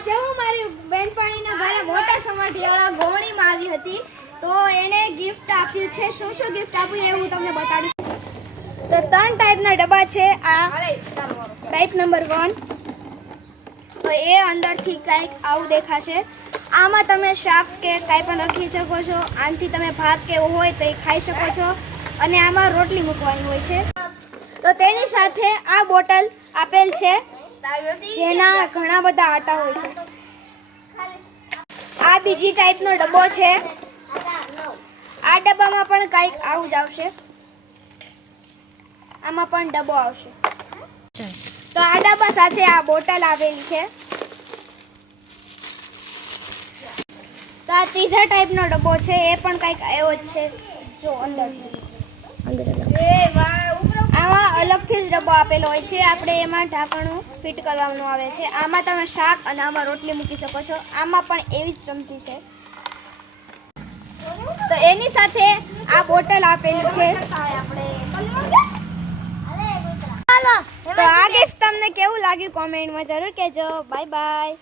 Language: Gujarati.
આજે હું મારી બેનપણીના ઘરે મોટા સમાધિયાળા ગોવણીમાં આવી હતી તો એને ગિફ્ટ આપ્યું છે. શું શું ગિફ્ટ આપ્યું એ હું તમને બતાડીશ. તો 3 ટાઈપના ડબ્બા છે. આ ટાઈપ નંબર 1. તો એ અંદરથી કંઈક આવું દેખાશે. આમાં તમે શાક કે કાંઈ પણ રાખી શકો છો. આનાથી તમે ભાત કે એવું હોય તો એ ખાઈ શકો છો અને આમાં રોટલી મૂકવાની હોય છે. તો તેની સાથે આ બોટલ આપેલ છે જેના ઘણા બધા આટા હોય છે. આ બીજી ટાઈપનો ડબ્બો છે. આ ડબ્બામાં પણ કંઈક આવું જ આવશે. આમાં પણ ડબ્બો આવશે. તો આ ડબ્બા સાથે આ બોટલ આવેલી છે. તો આ ત્રીજા ટાઈપનો ડબ્બો છે. એ પણ કંઈક એવો જ છે. જો અંદર આમાં અલગથી જ ડબ્બો આપેલો હોય છે. આપણે એમાં ઢાંકણું ફિટ કરવાનું આવે છે. આમાં તમે શાક અને આમાં રોટલી મૂકી શકો છો. આમાં પણ એવી જ ચમચી છે. તો એની સાથે આ બોટલ આપેલી છે. તો આ ગિફ્ટ તમને કેવું લાગ્યું કોમેન્ટમાં જરૂર કહેજો. Bye bye.